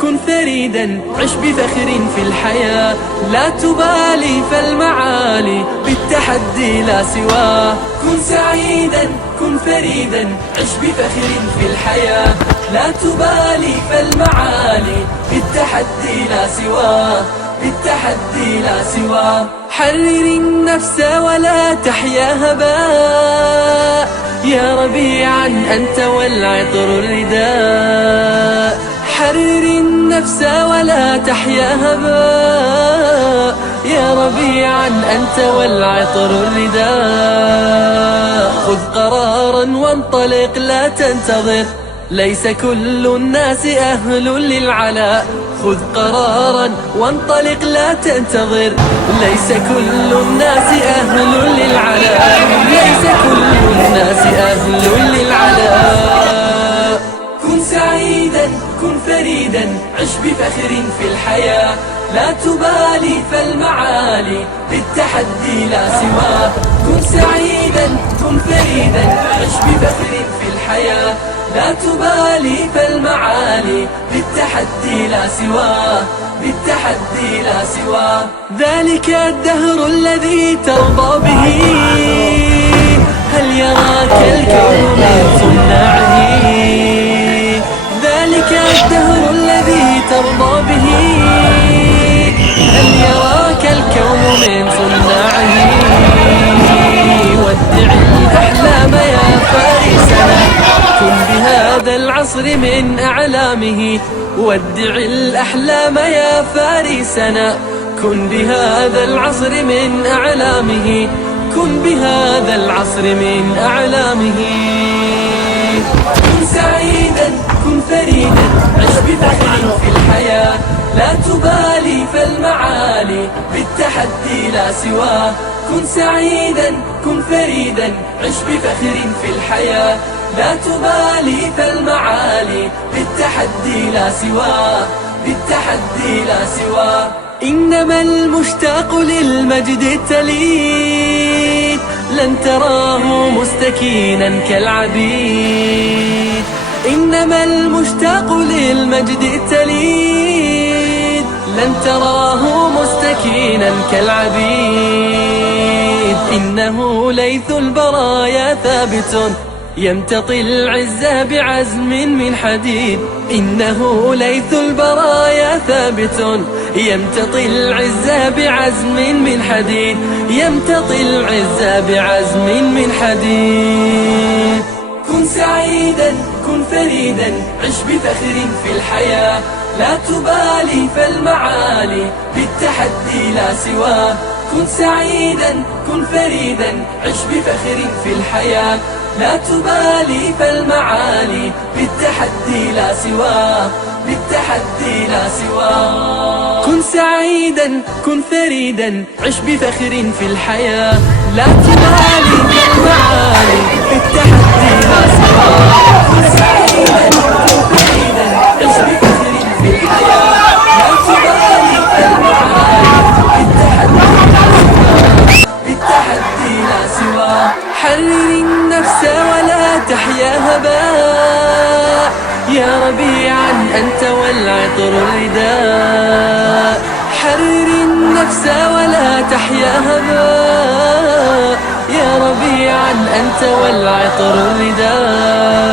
كن فريدا عش بفخر في الحياة، لا تبالي فالمعالي بالتحدي لا سواه. كن سعيدا كن فريدا عش بفخر في الحياة، لا تبالي فالمعالي بالتحدي لا سواه، بالتحدي لا سواه. حرر النفس ولا تحيا هباء، يا ربيعا أنت والعطر الرداء. حرر النفس ولا تحيا هباء، يا ربيعا أنت والعطر الرداء. خذ قرارا وانطلق لا تنتظر، ليس كل الناس أهل للعلاء. خذ قرارا وانطلق لا تنتظر، ليس كل الناس أهل للعلاء، ليس كل الناس أهل للعلاء. كن سعيدا كن فريدا عش بفخر في الحياة، لا تبالي فالمعالي بالتحدي لا سواه. كن سعيدا كن فريدا عش بفخر في الحياة، لا تبالي فالمعالي بالتحدي لا سواه، بالتحدي لا سواه. ذلك الدهر الذي ترضى به، هل يراك الكون من صناعه؟ ذلك الدهر الذي ترضى به، هل يراك الكون من صناعه؟ ودع الأحلام يا فارسنا، كن بهذا العصر من أعلامه. ودع الأحلام يا فارسنا، كن بهذا العصر من أعلامه، كن بهذا العصر من أعلامه. كن سعيدا كن فريدا عش بفخر في الحياة، لا تبالي فالمعالي بالتحدي لا سواه. كن سعيدا كن فريدا عش بفخر في الحياة، لا تبالي فالمعالي بالتحدي لا سواه، بالتحدي لا سواه. إنما المشتاق للمجد التليد لن تراه مستكينا كالعبيد. إنما المشتاق للمجد التليد لن تراه مستكينا كالعبيد. إنه ليث البرايا ثابت يمتطي العز بعزم من حديد. إنه ليث البرايا ثابت يمتطي العز بعزم من حديد، يمتطي العز بعزم من حديد. كن سعيدا كن فريدا عش بفخر في الحياة، لا تبالي فالمعالي بالتحدي لا سواه. كن سعيدا كن فريدا عش بفخر في الحياة، لا تبالي فالمعالي بالتحدي لا سواه، بالتحدي لا سواه. كن سعيدا كن فريدا عش بفخر في الحياة، لا تبالي فالمعالي بالتحدي لا سواه. كن سعيدا كن فريدا عش بفخر في الحياة، لا تبالي فالمعالي بالتحدي لا سواه، بالتحدي لا سواه. حرر النفس ولا تحيا هباء، يا ربيعا أنت والعطر الرداء. حرر النفس ولا تحيا هباء، يا ربيعا أنت والعطر الرداء.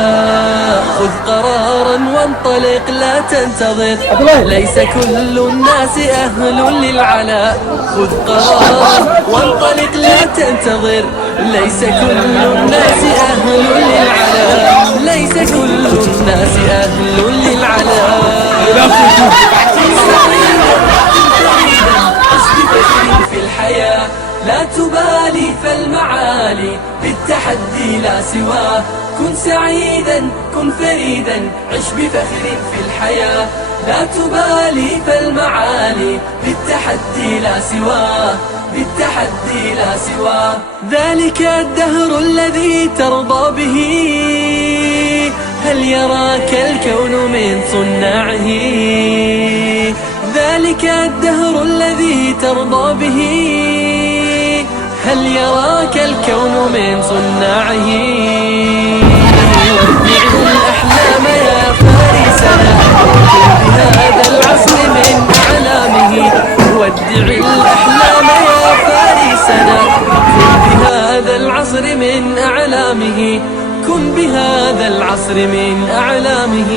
خذ قرارا وانطلق لا تنتظر، ليس كل الناس أهل للعلاء. خذ قرارا وانطلق لا تنتظر، ليس كل الناس أهل للعلاء. ليس كل الناس أهل للعلاء. في الحياة لا تبالي فالمعالي بالتحدي لا سواه. كن سعيدا كن فريدا عش بفخر في الحياة. لا تبالي فالمعالي بالتحدي لا سواه. بالتحدي لا سواه. ذلك الدهر الذي ترضى به، هل يراك الكون من صناعه؟ ذلك الدهر الذي ترضى به، هل يراك الكون من صناعه؟ ودع الأحلام يا فارسنا، كن بهذا العصر من أعلامه. ودع الأحلام يا فارسنا، كن بهذا العصر من أعلامه. كن بهذا العصر من أعلامه.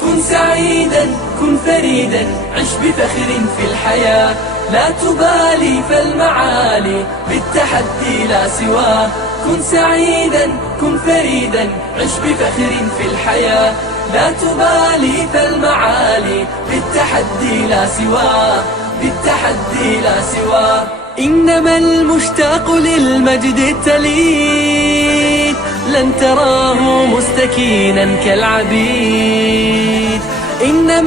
كن سعيدا كن فريدا عش بفخر في الحياة. لا تبالي فالمعالي بالتحدي لا سواه. كن سعيدا كن فريدا عش بفخر في الحياة. لا تبالي فالمعالي بالتحدي لا سواه. بالتحدي لا سواه. إنما المشتاق للمجد التليد لن تراه مستكينا كالعبيد. إنما